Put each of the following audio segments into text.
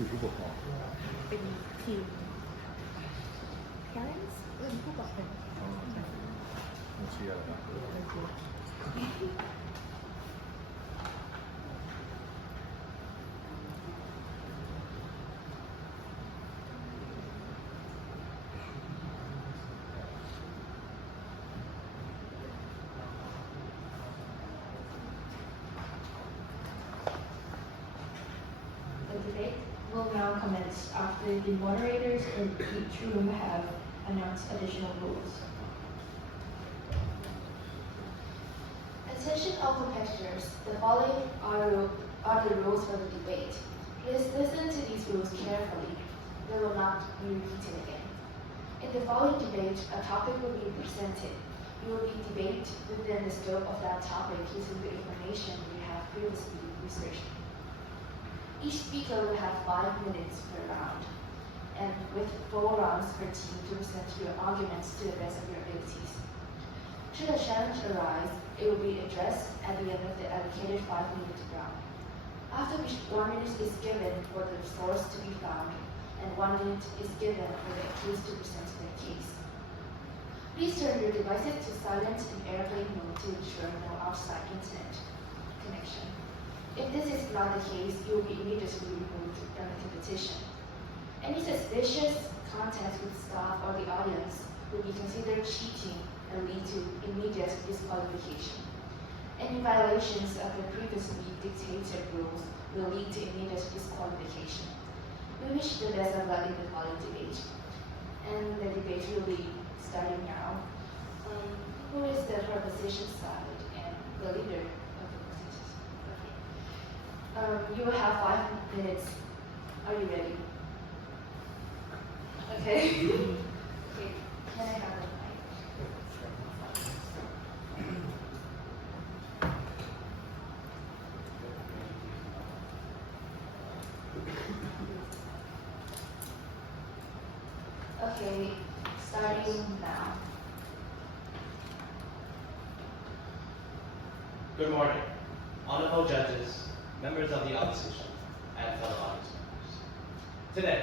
คือผู้ปกครอง เป็นทีม parents ผู้ปกครอง อ๋อผมเชียร์แล้วนะ The debate will now commence after the moderators in each room have announced additional rules. Attention all competitors, the following are the rules for the debate. Please listen to these rules carefully. They will not be repeated again. In the following debate, a topic will be presented. You will be debated within the scope of that topic using the information you have previously researched. Each speaker will have 5 minutes per round, and with 4 rounds per team to present your arguments to the best of your abilities. Should a challenge arise, it will be addressed at the end of the allocated 5-minute round, after which 1 minute is given for the source to be found, and 1 minute is given for the accused to present their case. Please turn your devices to silent and airplane mode to ensure no outside internet connection. If this is not the case, you will be immediately removed from the competition. Any suspicious contact with staff or the audience will be considered cheating and lead to immediate disqualification. Any violations of the previously dictated rules will lead to immediate disqualification. We wish the best of luck in the following debate. And the debate will be starting now. Who is the proposition side and the leader of the proposition? Okay. You will have 5 minutes. Are you ready? Okay. Okay. Can I have the mic? Okay, starting now. Good morning, honorable judges, members of the opposition, and fellow audience members. Today,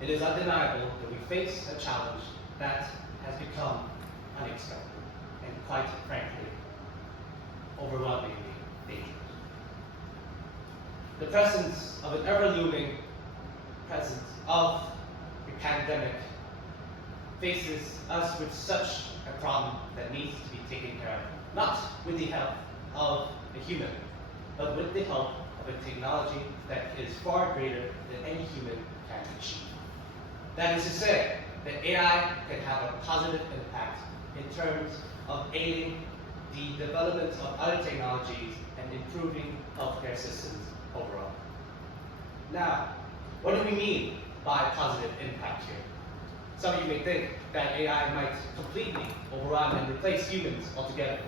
it is undeniable that we face a challenge that has become unexpected and, quite frankly, overwhelmingly dangerous. The presence of an ever-looming presence of a pandemic faces us with such a problem that needs to be taken care of, not with the help of a human, but with the help of a technology that is far greater than any human can achieve. That is to say, that AI can have a positive impact in terms of aiding the development of other technologies and improving healthcare systems overall. Now, what do we mean by positive impact here? Some of you may think that AI might completely overrun and replace humans altogether.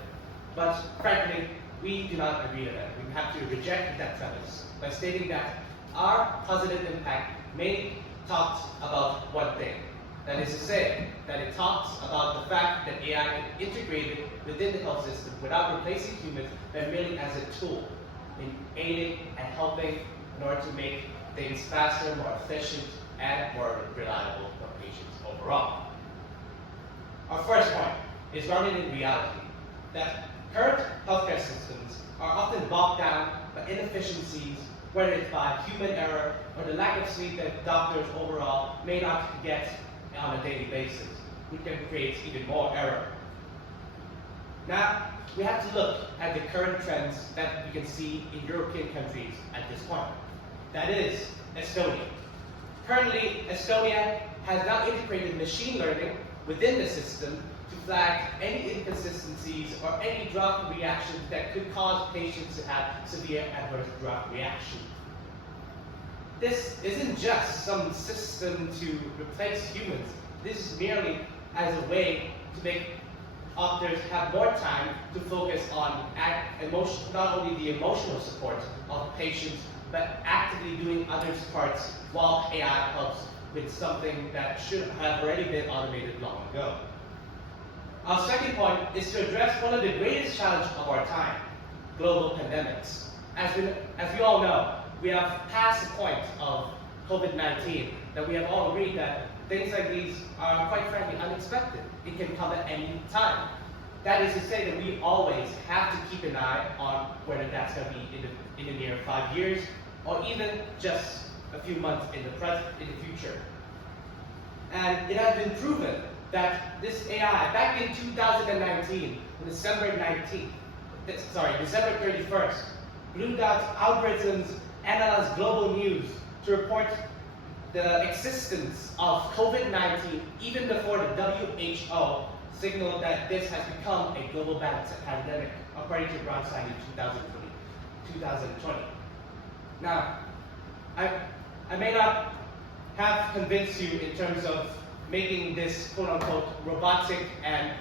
But frankly, we do not agree to that. We have to reject that premise by stating that our positive impact may talk about one thing. That is to say, that it talks about the fact that AI can be integrated within the health system without replacing humans, but merely as a tool in aiding and helping in order to make things faster, more efficient, and more reliable for patients overall. Our first point is grounded in reality, that current healthcare systems are often bogged down by inefficiencies, whether it's by human error or the lack of sleep that doctors overall may not get on a daily basis, which can create even more error. Now, we have to look at the current trends that we can see in European countries at this point. That is, Estonia. Currently, Estonia has now integrated machine learning within the system to flag any inconsistencies or any drug reactions that could cause patients to have severe adverse drug reaction. This isn't just some system to replace humans. This is merely as a way to make doctors have more time to focus on not only the emotional support of patients, but actively doing other parts while AI helps with something that should have already been automated long ago. Our second point is to address one of the greatest challenges of our time, global pandemics. As we all know, we have passed the point of COVID-19, that we have all agreed that things like these are quite frankly unexpected. It can come at any time. That is to say that we always have to keep an eye on whether that's going to be in the near 5 years, or even just a few months in the future. And it has been proven that this AI, back in 2019, on December 31st, Blue Dot algorithms analyzed global news to report the existence of COVID-19 even before the WHO signaled that this has become a global pandemic, according to Brownstein in 2020. Now, I may not have convinced you in terms of making this quote-unquote robotic and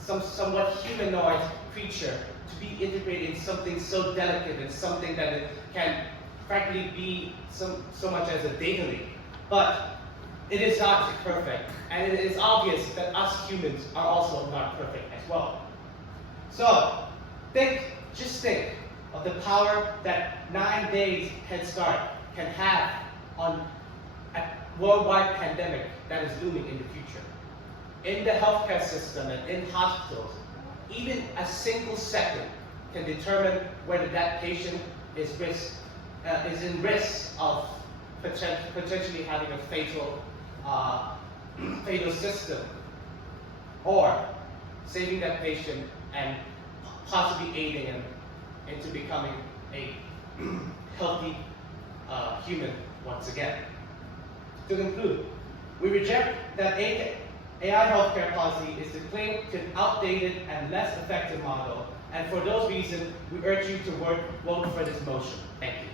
somewhat humanoid creature to be integrated in something so delicate and something that it can frankly be so much as a data link. But it is not perfect, and it is obvious that us humans are also not perfect as well. So, just think of the power that 9 days head start can have on a worldwide pandemic that is looming in the future. In the healthcare system and in hospitals, even a single second can determine whether that patient is in risk of potentially having a fatal system, or saving that patient and possibly aiding him into becoming a healthy human once again. To conclude, we reject that AI healthcare policy is to cling to an outdated and less effective model, and for those reasons, we urge you to vote for this motion. Thank you.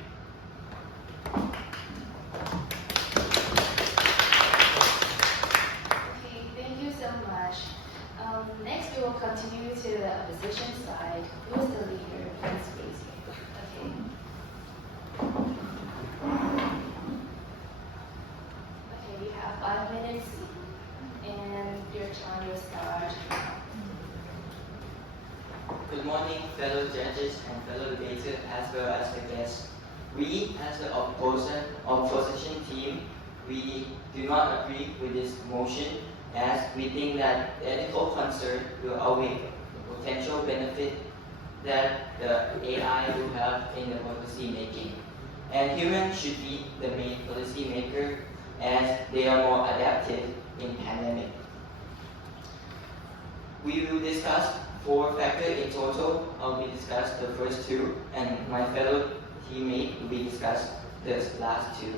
Okay, thank you so much. Next, we will continue to the opposition side. Who is the leader? Please raise your hand. Okay, you have 5 minutes, and your time will start. Good morning, fellow judges and fellow debaters, as well as the guests. We, as the opposition team, we do not agree with this motion, as we think that the ethical concern will outweigh the potential benefit that the AI will have in the policy making. And humans should be the main policy maker, as they are more adaptive in pandemic. We will discuss 4 factors in total. I will discuss the first 2, and my fellow teammate will discuss the last 2.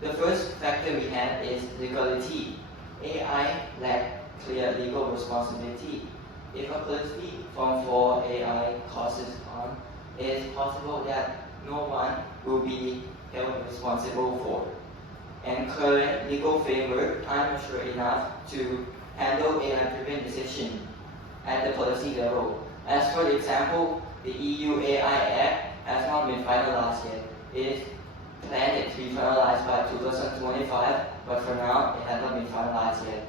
The first factor we have is legality. AI lacks clear legal responsibility. If a policy from 4 AI causes harm, it is possible that no one will be held responsible for. And current legal framework are not sure enough to handle AI-driven decisions at the policy level. As for example, the EU AI Act has not been finalized yet. It is planned to be finalized by 2025, but for now, it has not been finalized yet.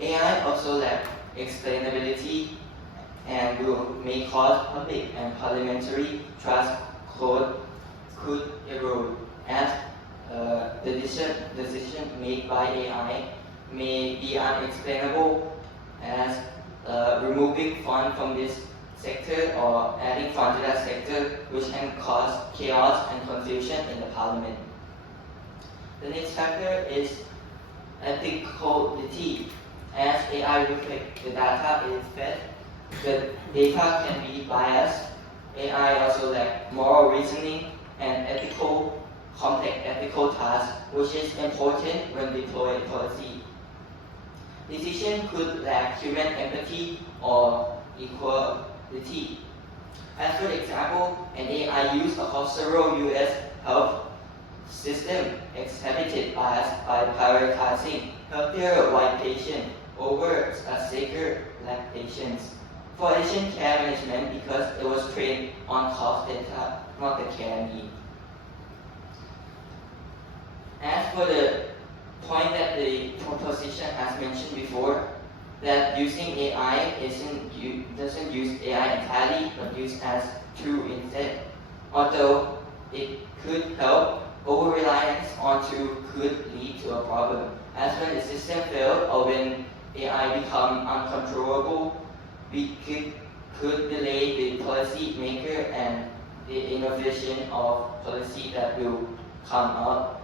AI also lacks explainability and may cause public and parliamentary trust could erode, as the decision made by AI may be unexplainable, as removing funds from this sector or adding funds to that sector, which can cause chaos and confusion in the parliament. The next factor is ethicality. As AI reflects the data it is fed, the data can be biased. AI also lacks moral reasoning and complex ethical tasks, which is important when deploying policy. Decision could lack human empathy or equality. As for example, an AI used across several US health systems exhibited bias by prioritizing healthier white patients over a sicker black patients. For Asian care management, because it was trained on cost data, not the care need. As for the point that the proposition has mentioned before, that using AI doesn't use AI entirely, but use as tool instead. Although it could help, over-reliance onto could lead to a problem, as when the system fails or when AI become uncontrollable, we could delay the policy maker and the innovation of policy that will come up.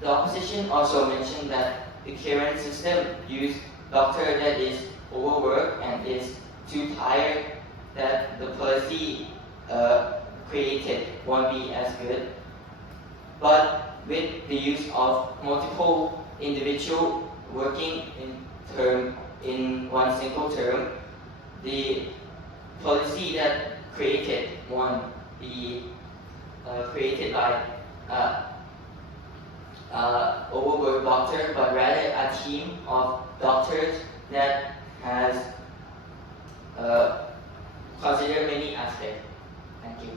The opposition also mentioned that the current system uses doctor that is overworked and is too tired, that the policy created won't be as good. But with the use of multiple individuals working in one single term, the policy that created won't be created by overworked doctor, but rather a team of doctors that has considered many aspects. Thank you.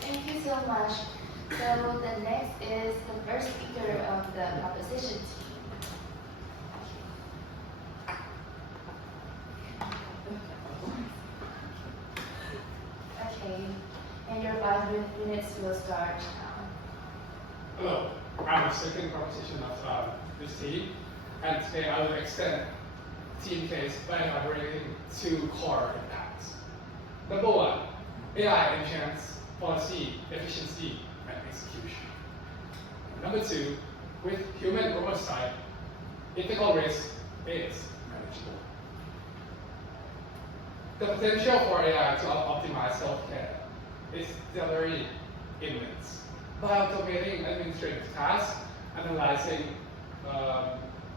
Thank you so much. So the next is the first speaker of the opposition team. Okay, and your 5 minutes will start now. Hello, I'm the second proposition of this team, and today I will extend team case by elaborating 2 core impacts. Number 1, AI enhance policy efficiency and execution. Number 2, with human oversight, ethical risk is manageable. The potential for AI to optimize healthcare is still very immense. By automating administrative tasks, analyzing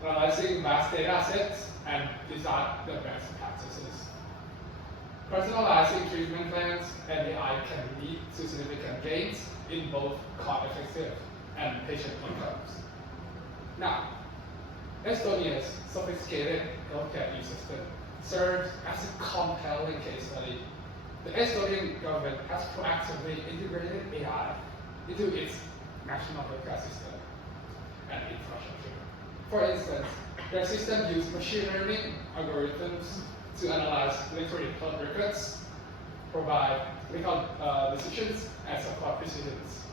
vast data sets, and design the best practices. Personalizing treatment plans and AI can lead to significant gains in both cost-effective and patient outcomes. Now, Estonia's sophisticated healthcare ecosystem serves as a compelling case study. The Estonian government has proactively integrated AI into its national healthcare system and infrastructure. For instance, their system uses machine learning algorithms to analyze electronic health records, provide clinical decisions, and support decisions,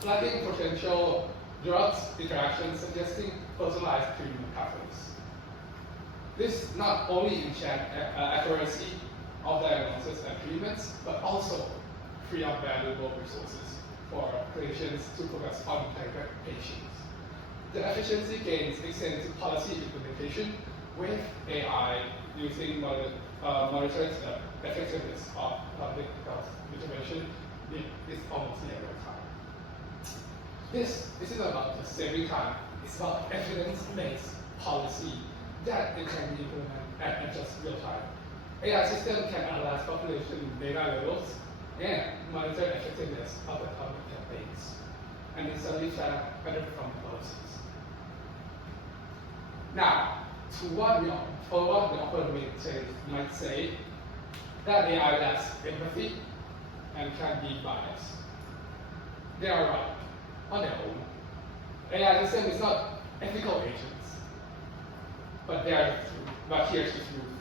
flagging potential drugs interactions, suggesting personalized treatment pathways. This not only enhance accuracy of diagnosis and treatments, but also free up valuable resources for clinicians to focus on patients. The efficiency gains extend to policy implementation with AI using monitoring the effectiveness of public health intervention is almost never time. This isn't about just saving time, it's about evidence-based policy that it can be implemented at just real time. AI system can analyze population data levels and monitor effectiveness of the public campaigns, and instantly track better performing policies. Now, for what the opponent might say, that AI lacks empathy and can be biased. They are right on their own. AI system is not ethical agents, but here's the truth.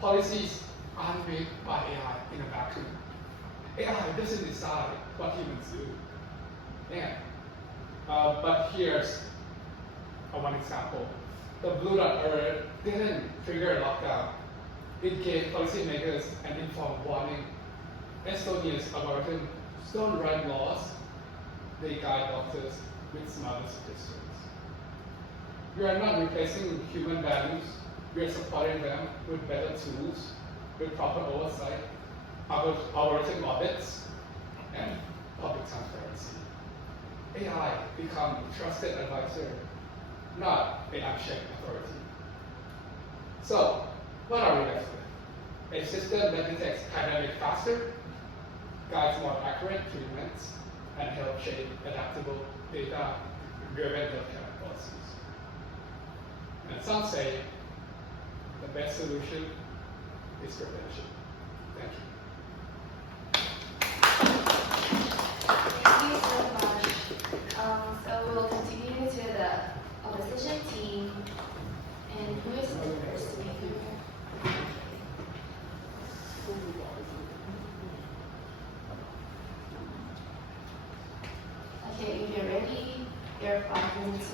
Policies aren't made by AI in a vacuum. AI doesn't decide what humans do. But here's one example. The Blue Dot alert didn't trigger lockdown. It gave policymakers an informed warning. Estonia's algorithm don't write laws, they guide doctors with smarter suggestions. We are not replacing human values, we are supporting them with better tools, with proper oversight, algorithm audits, and public transparency. AI become a trusted advisor, not an unchecked authority. So, what are we left with? A system that detects pandemic faster, guides more accurate treatments, and help shape adaptable data-driven healthcare policies. And some say the best solution is prevention. Thank you. Thank you so much. So we'll continue to the opposition team. And who is the first speaker?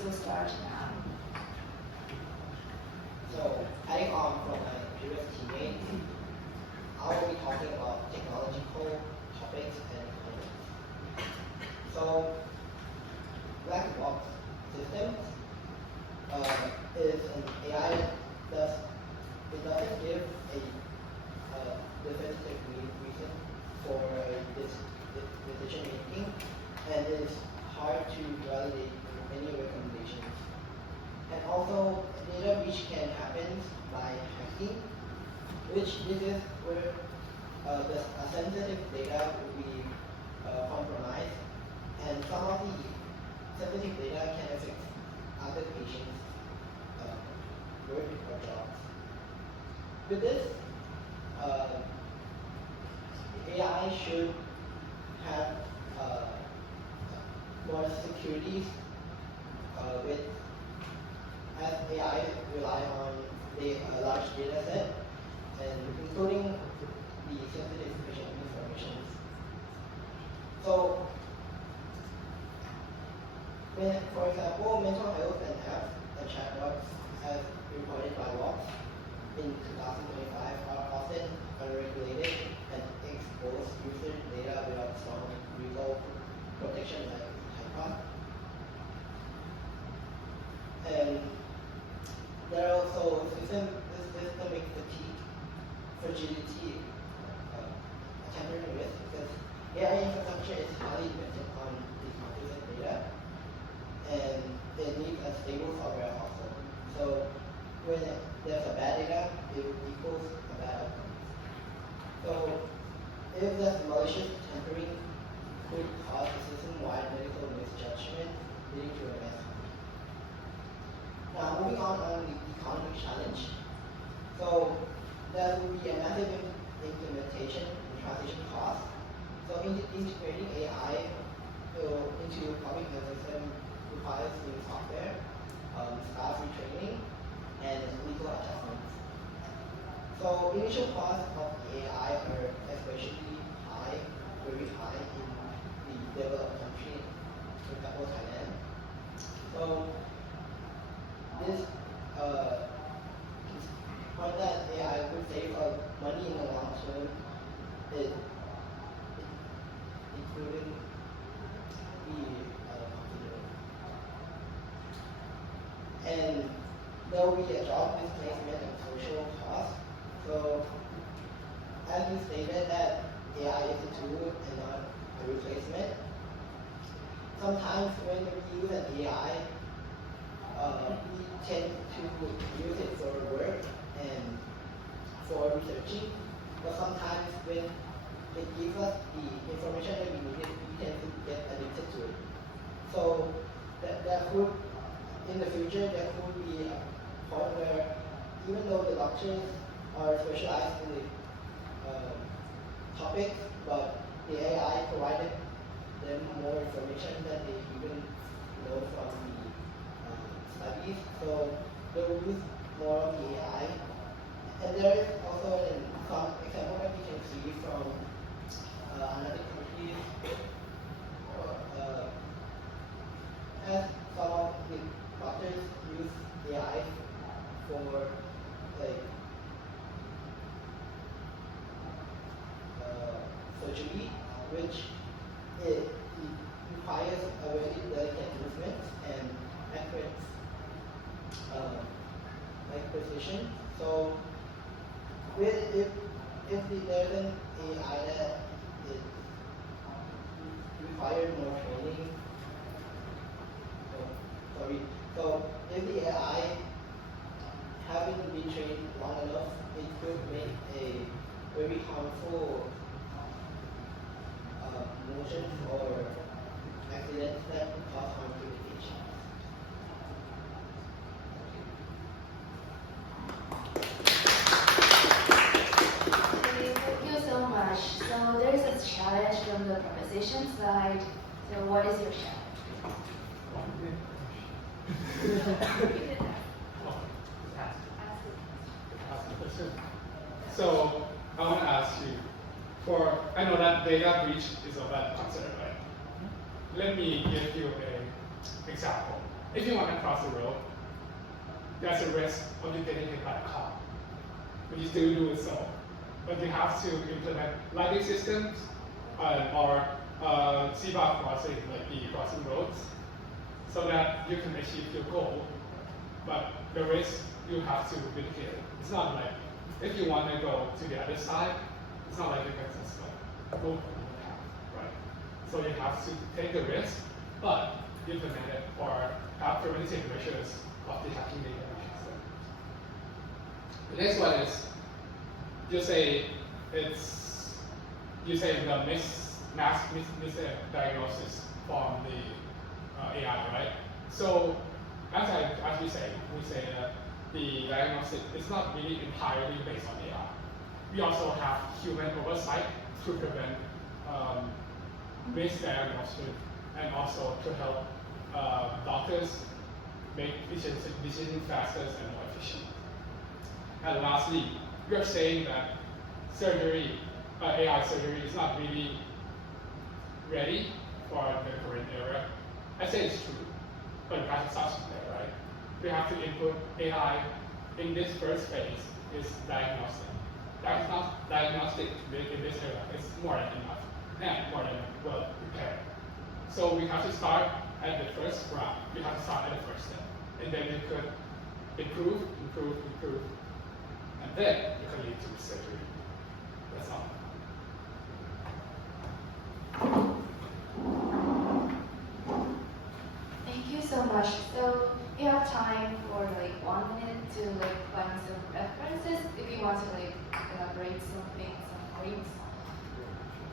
will start now. So, adding on from my previous teammate, I will be talking about technological topics and concepts. So, black box systems is an AI that doesn't give a definitive reason for this decision making, and it's hard to validate any recommendations. And also, data breach can happen by hacking, which this is where the sensitive data will be compromised, and some of the sensitive data can affect other patients' work or jobs. With this, AI should have more securities with as AI rely on a large data set and including the sensitive patient information. So, when, for example, mental health and health chatbots as reported by Vox in 2025 are often unregulated and expose user data without strong legal protection like HIPAA. And there are also systemic fatigue, fragility, tampering risk, because AI infrastructure is highly dependent on the computer data, and it needs a stable software also. So when there's a bad data, it equals a bad outcome. So if there's malicious tampering could cause a system-wide medical misjudgment leading to a mess. Now moving on the economic challenge. So there will be a massive implementation and transition cost. So integrating AI into public health system requires new software, staff retraining, and legal adjustments. So initial costs of AI are especially high, very high in the developed country, for example Thailand. So this point that AI would save money in the long term, including the considered. And there will be a job displacement and social cost. So as you stated that AI is a tool and not a replacement, sometimes when we use an AI, we tend to use it for work and for researching, but sometimes when it gives us the information that we needed, we tend to get addicted to it. So that could, in the future, there could be a point where even though the doctors are specialized in the topic, but the AI provided them more information than they even know from the studies. So they will use more of the AI. And there is also some example that we can see from another country. As some of the doctors use AI for like surgery, which it requires a very delicate movement and accurate like precision. So if there's an AI that it required more training, so if the AI haven't been trained long enough, it could make a very harmful motion or accidents that could cause harm to the patient. Okay, thank you so much. So there is a challenge from the proposition side. So what is your challenge? So I want to ask you, I know that data breach is a bad concern, right? Let me give you an example. if you want to cross the road, there's a risk of you getting hit by a car. But you still do it so. But you have to implement lighting systems or zebra crossing, like the crossing roads, so that you can achieve your goal. But the risk you have to mitigate. It's not like if you want to go to the other side, it's not like you can just like go from the path, right? So you have to take the risk, but implement it or have preventative measures of detecting the emission. The next one is you say the misdiagnosis from the AI, right? So as we say that the diagnosis is not really entirely based on AI. We also have human oversight to prevent misdiagnosis and also to help doctors make decisions faster and more efficient. And lastly, we are saying that surgery, AI surgery is not really ready for the current era. I say it's true, but it has to start from there, right? We have to input AI in this first phase is diagnostic. Diagnostic in this era is more than enough and more than well prepared. So we have to start at the first round. We have to start at the first step. And then we could improve, and then it can lead to surgery. That's all. Thank you so much. So we have time for like 1 minute to like find some references if you want to like elaborate something, some points.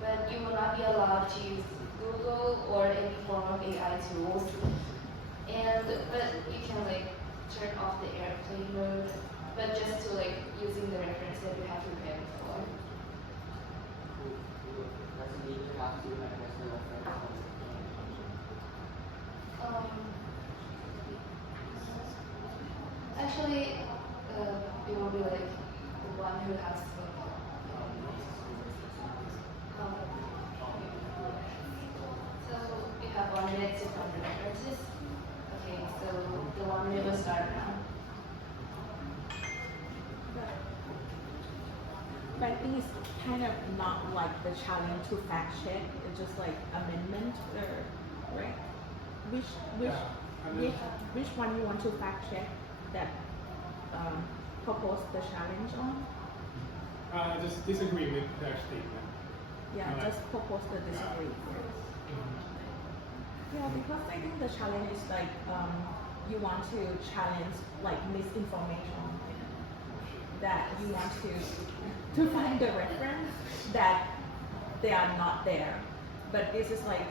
But you will not be allowed to use Google or any form of AI tools. But you can like turn off the airplane mode. But just to like using the reference that you have prepared for. Actually, it will be like the one who has so we have 1 minute to find the references. Okay, so the 1 minute will start now. But I think it's kind of not like the challenge to fact check. It's just like amendment, right? Which one you want to fact check that propose the challenge on? Just disagree with their statement. Yeah, Like, just propose the disagree first. Yeah, because I think the challenge is like you want to challenge like misinformation, that you want to find the reference that they are not there, but this is like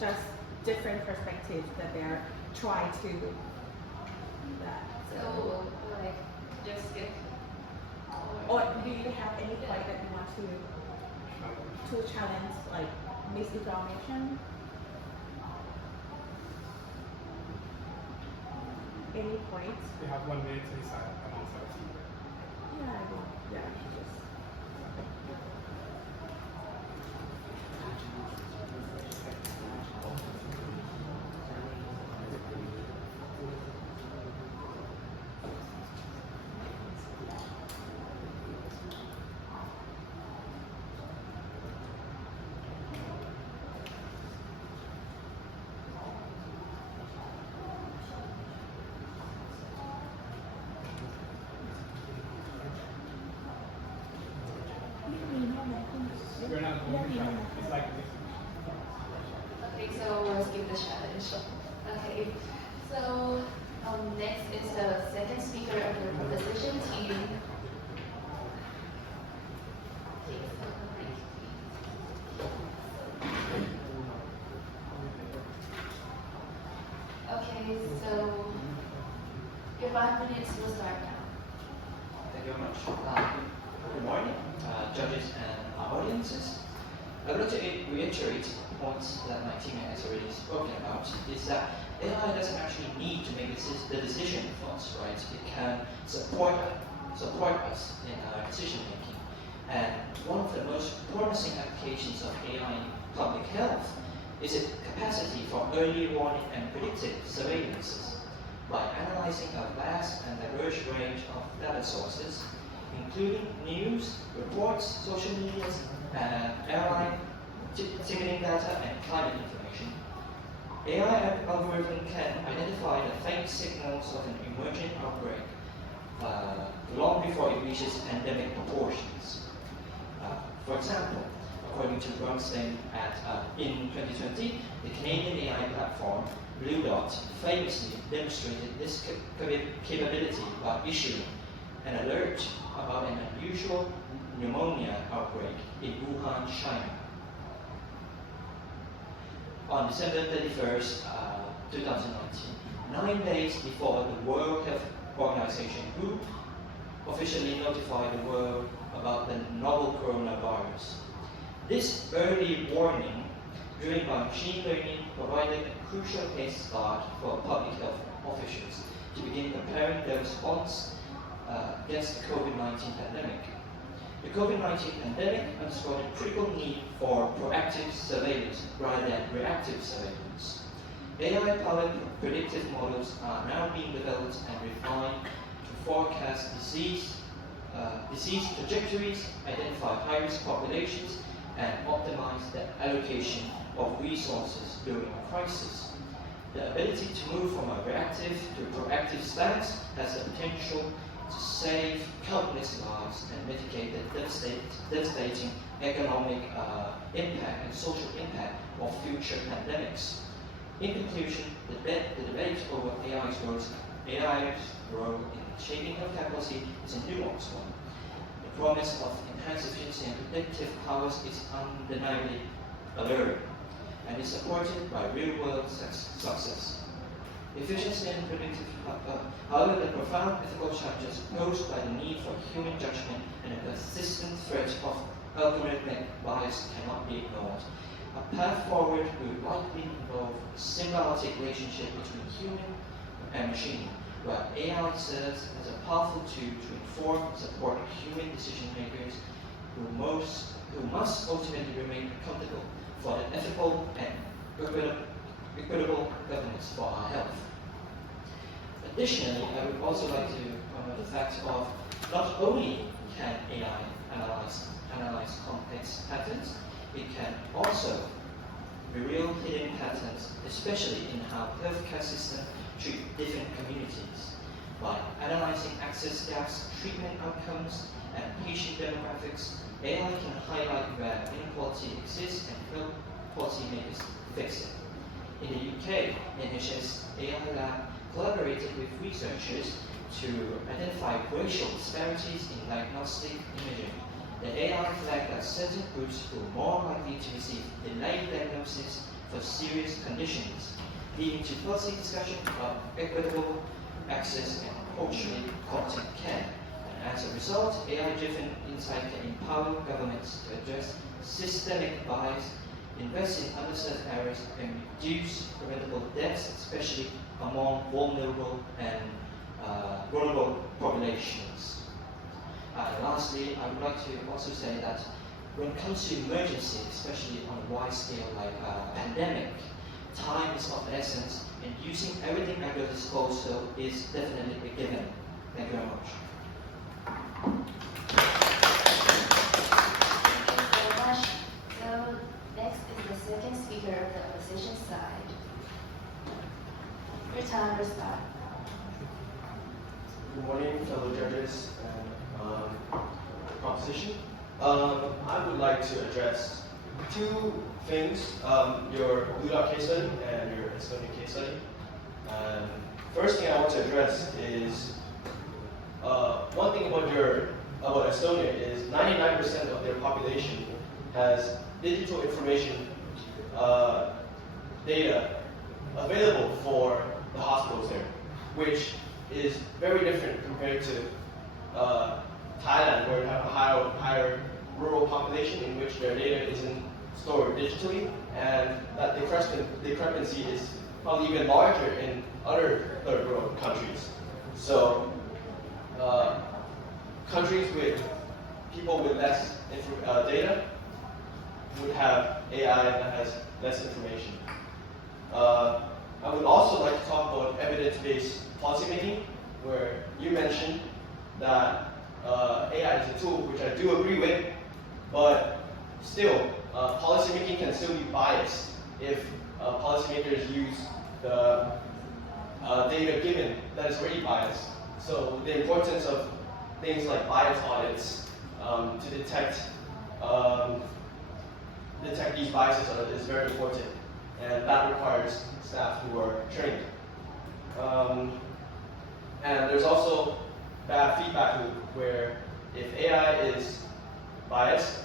just different perspectives that they're trying to that. So like just get. Or do you have any point that you want to challenge like misinformation? Any points? We have 1 minute to decide amongst our team. Yeah, I do. Yeah, just. We're not going to try. It's like this. Okay, so we'll skip the challenge. Okay, so next is the second speaker of the proposition team. Okay, so your 5 minutes will start now. Thank you very much. Good morning, judges and audiences. I would like to reiterate points that my team has already spoken about, is that AI doesn't actually need to make the decision for us, right? It can support us in our decision making. And one of the most promising applications of AI in public health is its capacity for early warning and predictive surveillances. By analyzing a vast and diverse range of data sources, including news, reports, social media, airline ticketing data, and climate information, AI algorithm can identify the faint signals of an emerging outbreak long before it reaches pandemic proportions. For example, according to Brunstein in 2020, the Canadian AI platform Blue Dot famously demonstrated this capability by issuing an alert about an unusual pneumonia outbreak in Wuhan, China. On December 31st, 2019, 9 days before the World Health Organization WHO officially notified the world about the novel coronavirus. This early warning, driven by machine learning, provided a crucial head start for public health officials to begin preparing their response against the COVID-19 pandemic. The COVID-19 pandemic underscored the critical need for proactive surveillance rather than reactive surveillance. AI-powered predictive models are now being developed and refined to forecast disease trajectories, identify high-risk populations, and optimize the allocation of resources during a crisis. The ability to move from a reactive to a proactive stance has the potential to save countless lives and mitigate the devastating economic impact and social impact of future pandemics. In conclusion, the debate over AI's role in shaping healthcare policy is a nuanced one. The promise of enhanced efficiency and predictive powers is undeniably alluring and is supported by real-world success. Efficiency and predictive, however, the profound ethical challenges posed by the need for human judgment and the persistent threat of algorithmic bias cannot be ignored. A path forward will likely involve a symbiotic relationship between human and machine, where AI serves as a powerful tool to inform and support human decision makers who must ultimately remain accountable for the ethical and equitable governance for our health. Additionally, I would also like to comment the fact of not only can AI analyze complex patterns, it can also reveal hidden patterns, especially in how healthcare systems treat different communities. By analyzing access gaps, treatment outcomes, and patient demographics, AI can highlight where inequality exists and help policymakers fix it. In the UK, NHS AI Lab collaborated with researchers to identify racial disparities in diagnostic imaging. The AI flagged that certain groups were more likely to receive delayed diagnosis for serious conditions, leading to policy discussion about equitable access and culturally competent care. And as a result, AI-driven insight can empower governments to address systemic bias, invest in underserved areas, and reduce preventable deaths, especially among vulnerable and vulnerable populations. Lastly, I would like to also say that when it comes to emergency, especially on a wide scale like a pandemic, time is of the essence, and using everything at your disposal is definitely a given. Thank you very much. Thank you very much. So next is the second speaker of the opposition side. Your time will start. Good morning, fellow judges and proposition. I would like to address two things, your Blue Dot case study and your Estonia case study. First thing I want to address is one thing about Estonia is 99% of their population has digital information data available for the hospitals there, which is very different compared to Thailand, where we have a higher rural population in which their data isn't stored digitally, and that discrepancy is probably even larger in other third world countries. So countries with people with less data would have AI that has less information. I would also like to talk about evidence-based policymaking, where you mentioned that AI is a tool, which I do agree with, but still, policymaking can still be biased if policymakers use the data given that is already biased. So the importance of things like bias audits to detect these biases is very important, and that requires staff who are trained. And there's also bad feedback loop where if AI is biased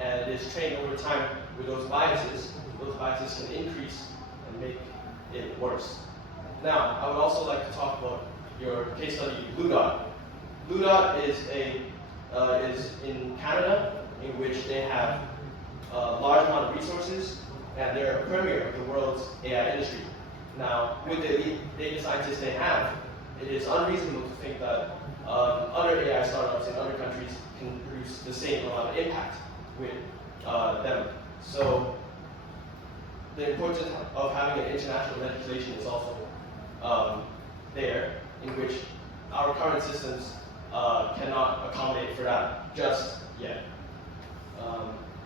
and is trained over time with those biases can increase and make it worse. Now, I would also like to talk about your case study, Blue Dot. Blue Dot is in Canada, in which they have a large amount of resources, and they're a premier of the world's AI industry. Now, with the elite data scientists they have, it is unreasonable to think that other AI startups in other countries can produce the same amount of impact with them. So, the importance of having an international legislation is also there, in which our current systems cannot accommodate for that just yet.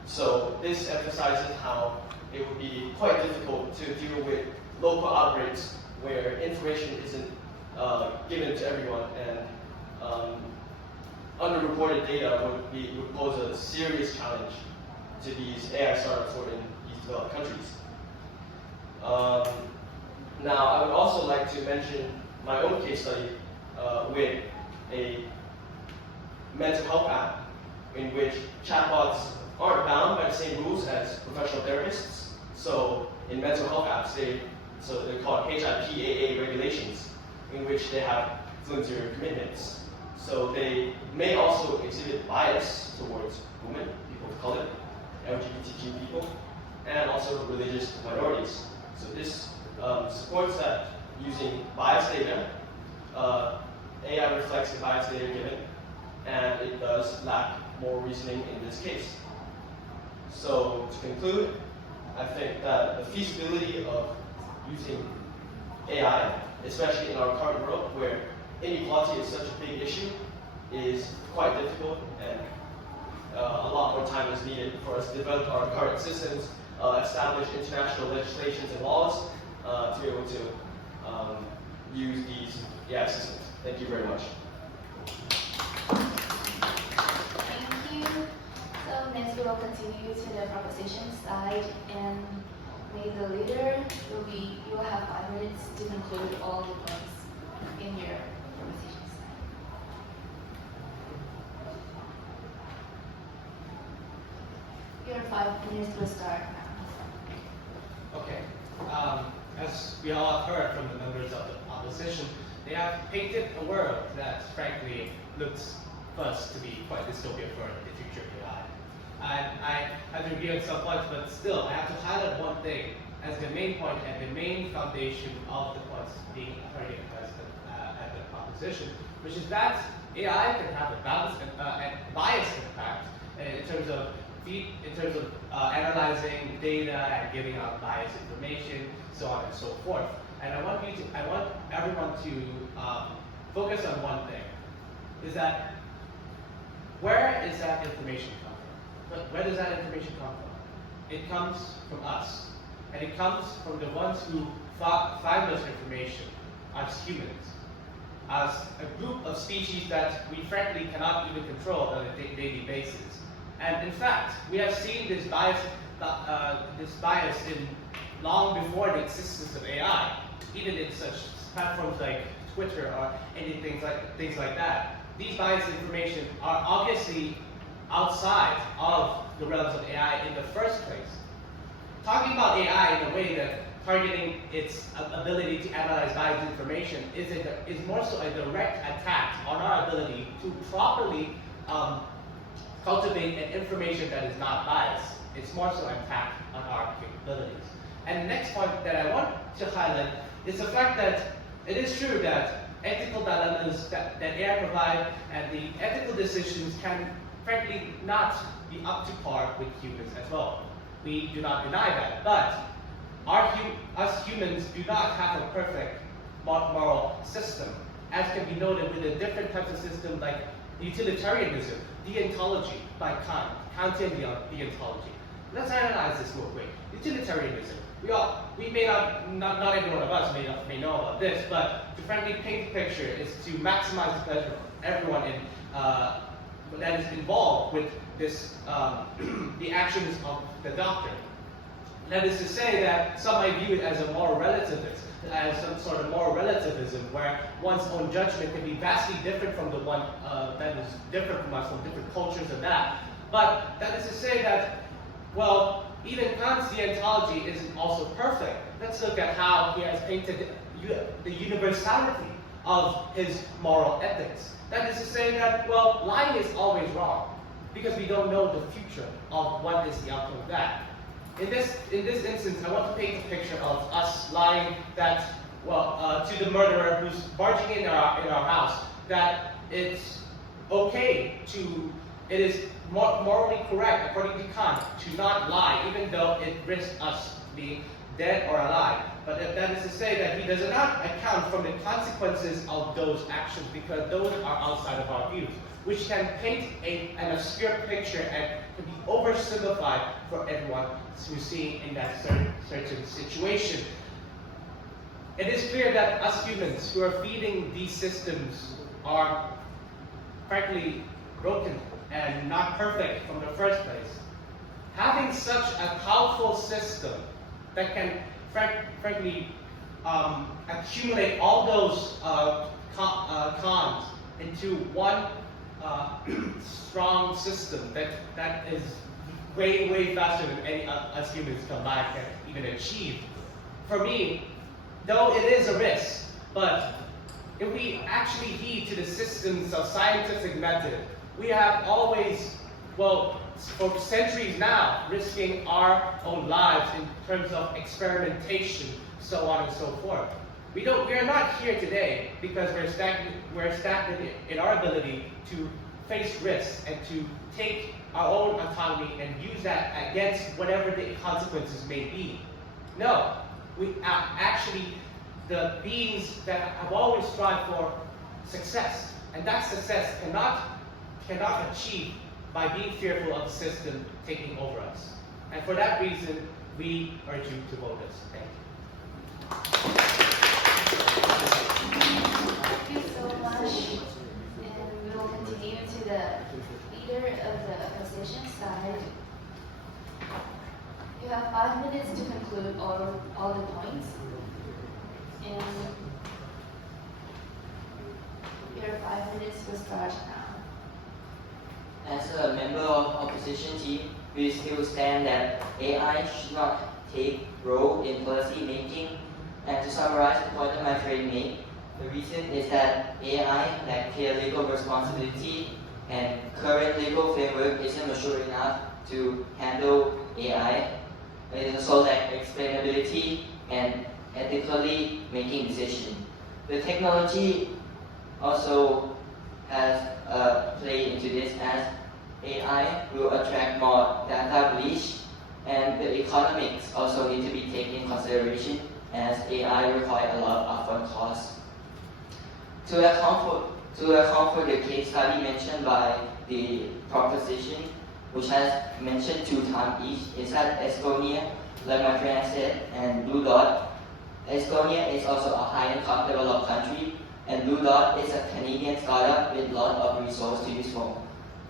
So this emphasizes how it would be quite difficult to deal with local outbreaks where information isn't given to everyone, and underreported data would pose a serious challenge to these AI startups or in these developed countries. Now, I would also like to mention my own case study with a mental health app in which chatbots aren't bound by the same rules as professional therapists. So in mental health apps, they're called HIPAA regulations, in which they have flimsier commitments. So they may also exhibit bias towards women, people of color, LGBTQ people, and also religious minorities. So this supports that using biased data, AI reflects the biased data given, and it does lack more reasoning in this case. So to conclude, I think that the feasibility of using AI, especially in our current world where inequality is such a big issue, is quite difficult, and a lot more time is needed for us to develop our current systems, establish international legislations and laws to be able to use these AI systems. Thank you very much. Thank you. So next we will continue to the proposition side, and may the leader you will have 5 minutes to conclude all the points in your proposition side. Your 5 minutes will start now. Okay. As we all have heard from the members of the opposition, they have painted a world that, frankly, looks first to be quite dystopian for the future of AI. And I have to agree on some points, but still, I have to highlight one thing as the main point and the main foundation of the points being targeted at the proposition, which is that AI can have a balanced and biased impact in terms of analyzing data and giving out biased information, so on and so forth. And I want everyone to focus on one thing: is that where is that information come from? Where does that information come from? It comes from us, and it comes from the ones who find this information as humans, as a group of species that we frankly cannot even control on a daily basis. And in fact, we have seen this bias in long before the existence of AI, even in such platforms like Twitter or things like that. These biased information are obviously outside of the realms of AI in the first place. Talking about AI in a way that targeting its ability to analyze biased information is more so a direct attack on our ability to properly cultivate an information that is not biased. It's more so an attack on our capabilities. And the next point that I want to highlight is the fact that it is true that ethical dilemmas that AI provide and the ethical decisions can frankly not be up to par with humans as well. We do not deny that. But us humans do not have a perfect moral system, as can be noted with the different types of systems like utilitarianism, deontology by Kant, Kantian deontology. Let's analyze this real quick. Utilitarianism. We may not every one of us may know about this, but to frankly paint the picture is to maximize the pleasure of everyone that is involved with this, the actions of the doctor. That is to say that some might view it as a moral relativism, as some sort of moral relativism, where one's own judgment can be vastly different from the one that is different from us, from different cultures and that. But that is to say that, well, even Kant's deontology isn't also perfect. Let's look at how he has painted the universality of his moral ethics. That is to say that, well, lying is always wrong, because we don't know the future of what is the outcome of that. In this instance, I want to paint a picture of us lying that, well, to the murderer who's barging in our house, that it's okay it is morally correct, according to Kant, to not lie, even though it risks us being dead or alive. But that is to say that he does not account for the consequences of those actions, because those are outside of our views, which can paint an obscure picture and can be oversimplified for everyone who's seeing in that certain situation. It is clear that us humans who are feeding these systems are frankly broken and not perfect from the first place. Having such a powerful system that can frankly accumulate all those cons into one strong system that is way faster than any us humans combined can even achieve. For me, though it is a risk, but if we actually heed to the systems of scientific method, we have always, well, for centuries now, risking our own lives in terms of experimentation, so on and so forth. We are not here today because we're stagnant in our ability to face risks and to take our own autonomy and use that against whatever the consequences may be. No, we are actually the beings that have always strived for success, and that success cannot achieve by being fearful of the system taking over us. And for that reason, we urge you to vote us. Thank you. Thank you so much. And we will continue to the leader of the opposition side. You have 5 minutes to conclude all the points. And your 5 minutes will start now. As a member of opposition team, we still stand that AI should not take role in policy making. And to summarize the point that my friend made, the reason is that AI lacks clear legal responsibility, and current legal framework isn't mature enough to handle AI. It also lacks explainability and ethically making decisions. The technology also has play into this, as AI will attract more data breach, and the economics also need to be taken in consideration, as AI requires a lot of upfront costs. To account for the case study mentioned by the proposition, which has mentioned 2 times each, is that Estonia, like my friend said, and Blue Dot. Estonia is also a high-income developed country, and Blue Dot is a Canadian startup with a lot of resources to use for.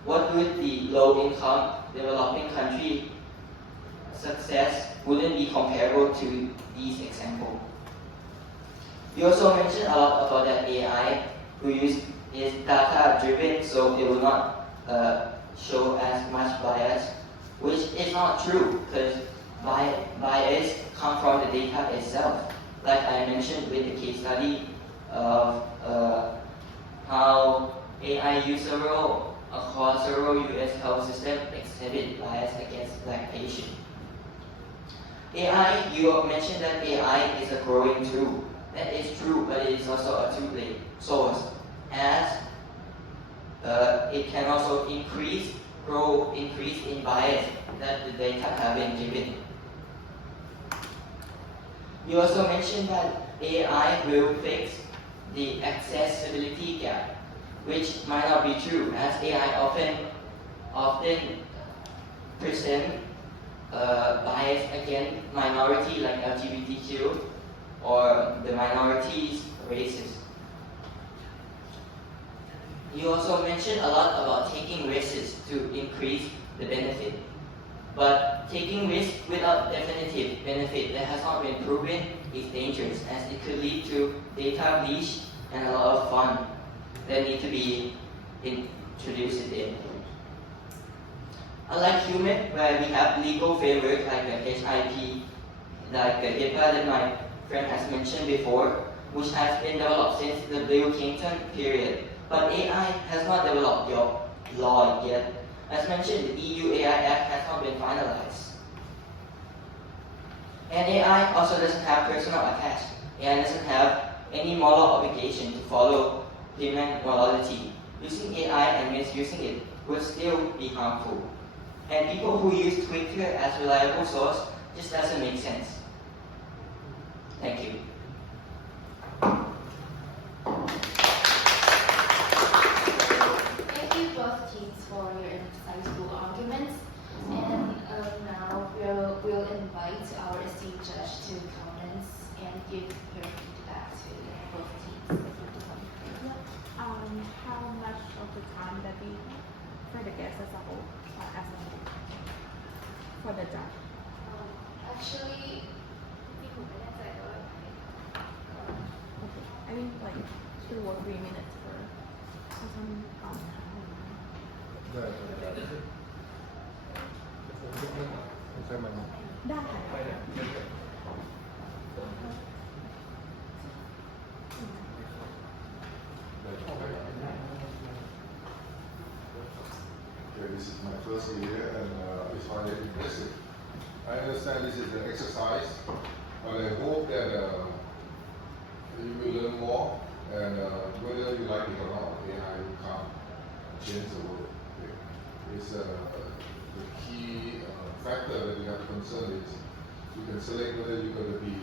What would the low-income developing country success wouldn't be comparable to these examples? You also mentioned a lot about that AI is data-driven, so it will not show as much bias, which is not true, because bias comes from the data itself. Like I mentioned with the case study of how AI use across several US health systems exhibit bias against Black patients. AI, you mentioned that AI is a growing tool. That is true, but it is also a two-way source, as it can also increase grow increase in bias that the data have been given. You also mentioned that AI will fix the accessibility gap, which might not be true, as AI often present bias against minority like LGBTQ or the minorities races. You also mentioned a lot about taking risks to increase the benefit. But taking risks without definitive benefit that has not been proven is dangerous, as it could lead to data breach and a lot of fun that need to be introduced in. Unlike human, where we have legal framework like the HIP, like the HIPAA that my friend has mentioned before, which has been developed since the Bill Clinton period. But AI has not developed your law yet. As mentioned, the EU AI Act has not been finalized. And AI also doesn't have personal attached. AI doesn't have any moral obligation to follow human morality. Using AI and misusing it will still be harmful. And people who use Twitter as reliable source just doesn't make sense. Thank you. Thank you both teams for your insightful arguments. And now we'll invite our esteemed judge to comment and give her feedback to both teams. How much of the time that we for the guests as a whole, for the judge? Actually, Okay. I mean, like 2 or 3 minutes for some. ได้ใช่ไหม ได้ค่ะ Okay, this is my first year and it's very impressive. I understand this is an exercise, but I hope that you will learn more and whether you like it or not, AI will come and change the world. Okay. It's the key factor that you have to concern is you can select whether you're going to be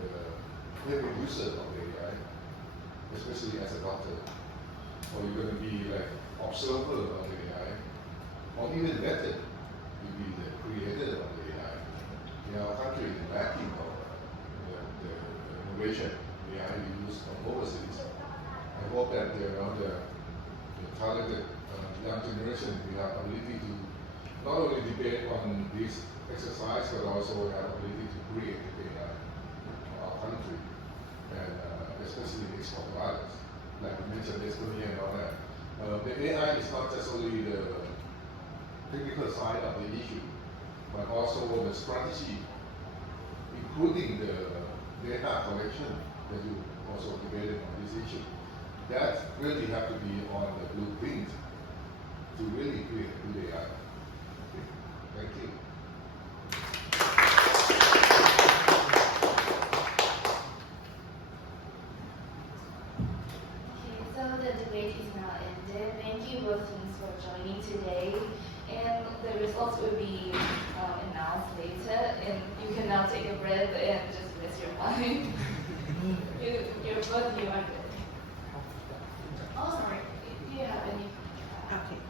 the heavy user of AI, especially as a doctor, or you're going to be like observer of AI, or even better, you be the creator of AI. In our country is lacking of the innovation AI used overseas. I hope that the talented young generation will have ability to not only debate on this exercise, but also have ability to create AI for our country, and especially export violence, like you mentioned Estonia and all that. The AI is not just only the technical side of the issue, but also the strategy, including the data collection that you also debated on this issue. That really have to be on the blueprint to really create good AI. Okay. Thank you. okay, so the debate is now ended. Thank you both teams for joining today. And the results will be announced later. And you can now take a breath and just rest your mind. You're both you are good. Oh, sorry. Do you have any? Okay.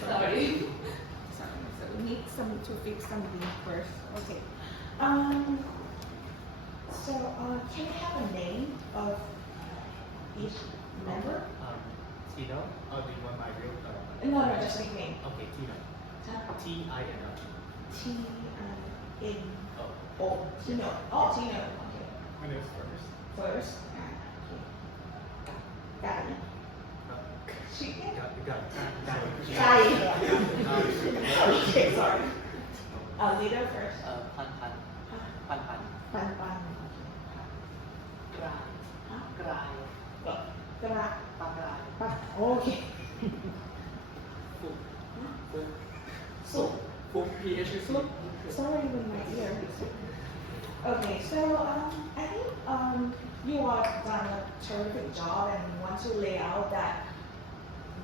Sorry. Sorry. So we need to fix something first. Okay. So can I have a name of each member? Tino? Oh, do you want my real No, just make name. Okay, Tino. T-I-N-O. T-I-N-O. Tino. Oh, Tino. Okay. My name is first. First. Got it. Chicken? Got it. Okay, sorry. Leader first. Pan. Pan. Okay. Sorry with my ear. Okay, so I think you are done a terrific job and want to lay out that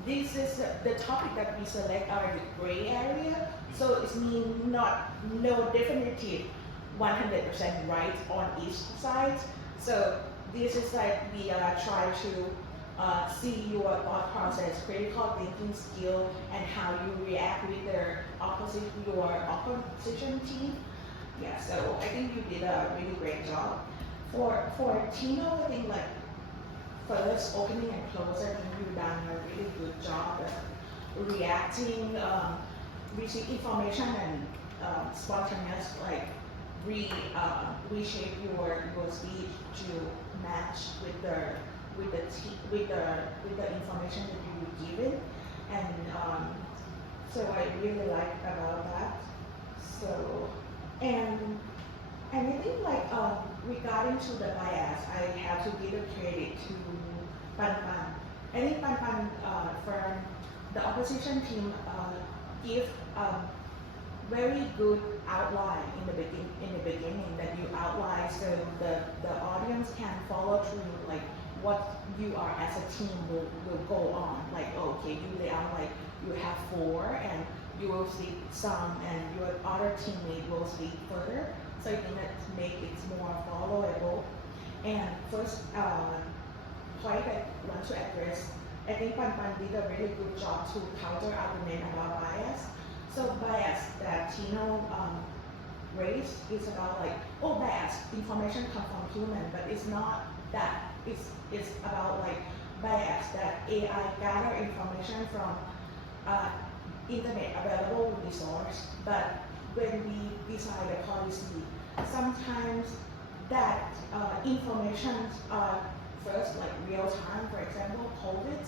this is the topic that we select are the gray area, so it's mean not no definitive 100% right on each side. So this is like we try to see your thought process, critical thinking skill, and how you react with your opposition team. Yeah, so I think you did a really great job. For Tino, I think like first opening and close, I think you've done a really good job of reacting, receive information and spontaneous like reshape your speech to match with the information that you were given, and so I really like about that. So and I think like regarding to the bias, I have to give a credit to Pan Pan. I think Pan Pan from the opposition team give very good outline in the beginning that you outline so the audience can follow through like what you are as a team will go on. Like okay, you lay out like you have 4 and you will speak some and your other teammate will speak further. So I think that make it more followable. And first point I want to address, I think Pan Pan did a really good job to counter argument about bias. So bias that Tino raised is about like, oh bias, information comes from human, but it's not that. It's about like bias that AI gather information from internet available resource, but when we decide a policy, sometimes that information are first like real time. For example, COVID,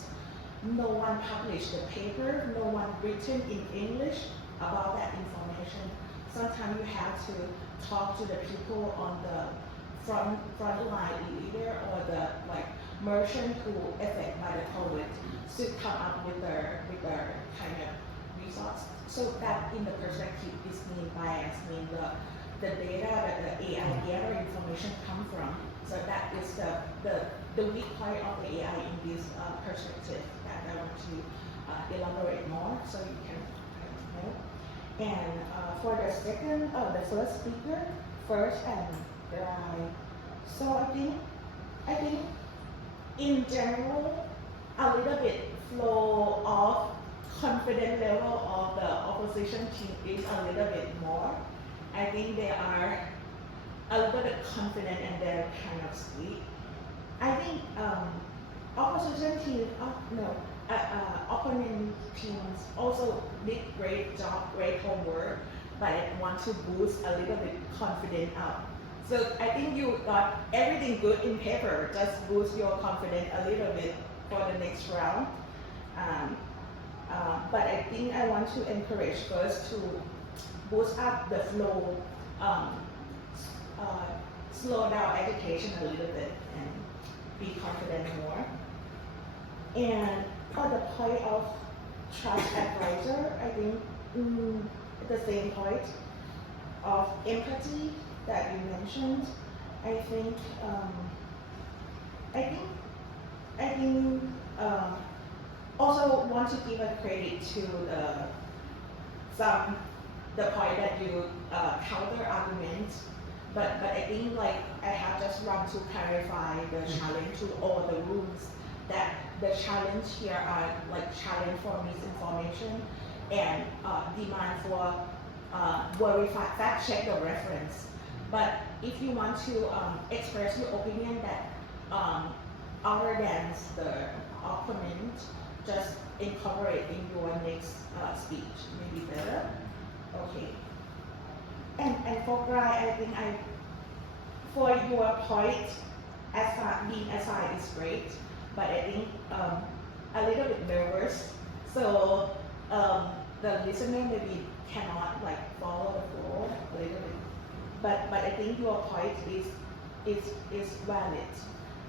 no one published the paper, no one written in English about that information. Sometimes you have to talk to the people on the front line leader or the like merchant who affected by the COVID to come up with their kind of results. So that in the perspective is mean bias, mean the data that the AI gather information come from. So that is the weak part of the AI in this perspective that I want to elaborate more so you can know. And for the first speaker, first and so I think in general a little bit flow of confidence level of the opposition team is a little bit more. I think they are a little bit confident and they're kind of sweet. I think opposition team, opponent teams also did great job, great homework, but I want to boost a little bit confidence up. So I think you got everything good in paper, just boost your confidence a little bit for the next round. But I think I want to encourage first to boost up the flow, slow down education a little bit and be confident more. And on the point of trust advisor, I think the same point of empathy that you mentioned, I think also want to give a credit to the point that you counter argument, but I think like I have just want to clarify the challenge to all the rules that the challenge here are like challenge for misinformation and demand for verify fact check the reference. But if you want to express your opinion that other than the opponent, just incorporate in your next speech, maybe better. Okay. And for Guy, I think for your point, being aside is great, but I think a little bit nervous. So the listener maybe cannot like follow the flow a little bit. But I think your point is valid.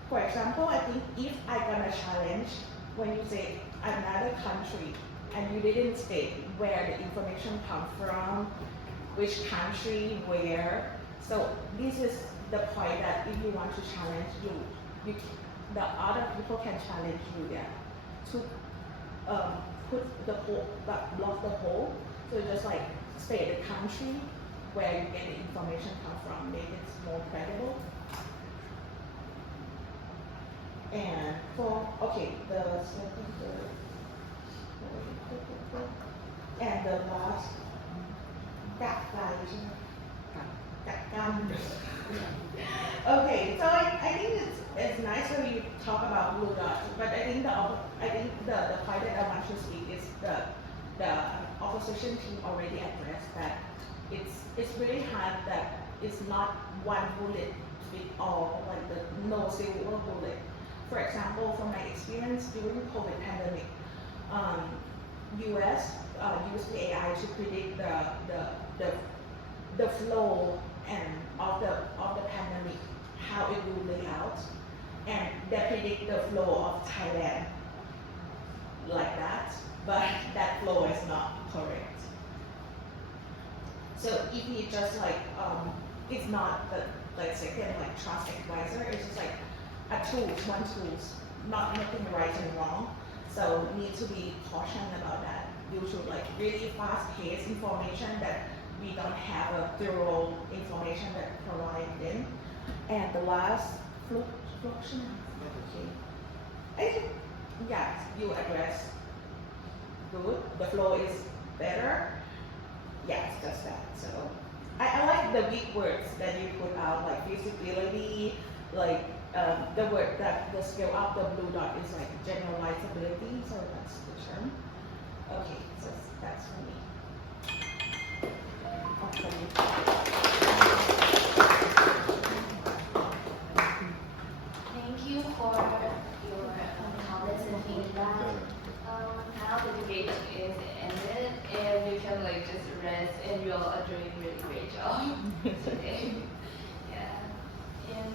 For example, I think if I gonna challenge when you say another country and you didn't state where the information come from, which country, where. So this is the point that if you want to challenge the other people can challenge you there. put the hole, block the hole. So just like state the country where you get the information come from, make it more credible. And for, okay, the second, and the last, okay, so I think it's nice when you talk about blue dots, but I think the point that I want to speak is the opposition team already addressed that it's really hard that it's not one bullet fit all, like the no silver bullet. For example, from my experience during COVID pandemic, US used the AI to predict the flow and of the pandemic, how it will lay out, and they predict the flow of Thailand like that, but that flow is not correct. So if you just like it's not the like second like trust advisor, it's just like a tool, one tools, nothing right and wrong. So need to be cautioned about that. You should like really fast-paced information that we don't have a thorough information that provide them. And the last fluctuation, okay. I think yes, you address good. The flow is better. Yes, just that. So I like the big words that you put out, like feasibility, like the word that the scale up the blue dot is like generalizability, so that's the term. Okay, so that's for me. Thank you for your comments and feedback. Now the debate is ended, and you can like just rest, and you all are doing really great job today. Yeah, and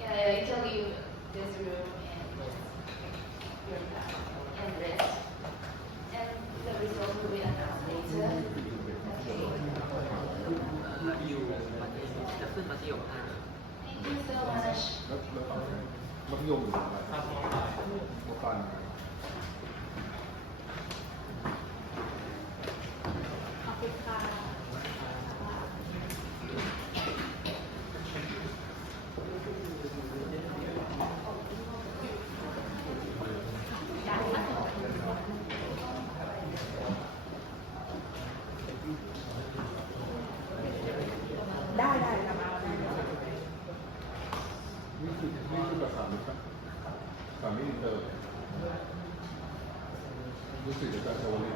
yeah, you can leave this room and your back and rest, and the results will be announced later. Okay. อยู่มัธยมจะขึ้นมัธยม5 Thank you so much. มัธยมอยู่ไหน ครับมปลาย มปลาย ขอบคุณค่ะ ได้ค่ะมาได้ นี่คือภาษาหรือเปล่าภาษาไม่อินเตอร์รู้สึกจะชาวลิต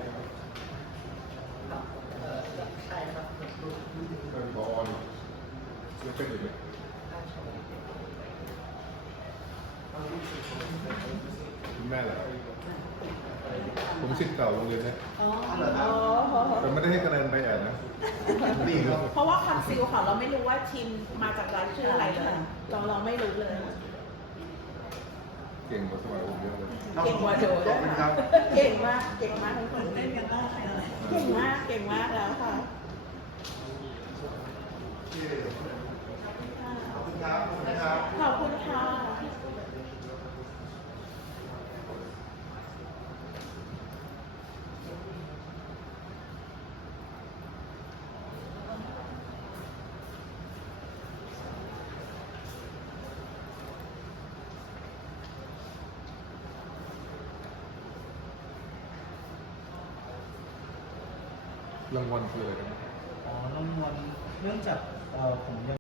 ใช่ครับเป็นบอลยังเป็นอยู่ไหมคุณแม่เหรอผมศิษย์เก่าโรงเรียนนี้ อ๋อ แต่ไม่ได้ให้คะแนนไปนะนี่ครับ เพราะว่าคอนซิลของเราไม่รู้ว่าทีมมาจากร้านชื่ออะไรเลยเราไม่รู้เลย เก่งกว่าสมัยผมเยอะเลย เก่งกว่าโจด้วยค่ะเก่งมากทุกคนเต้นกันได้เก่งมากแล้วค่ะ ขอบคุณครับ ขอบคุณค่ะ รางวัลคืออะไรครับ อ๋อรางวัลเนื่องจากผมยัง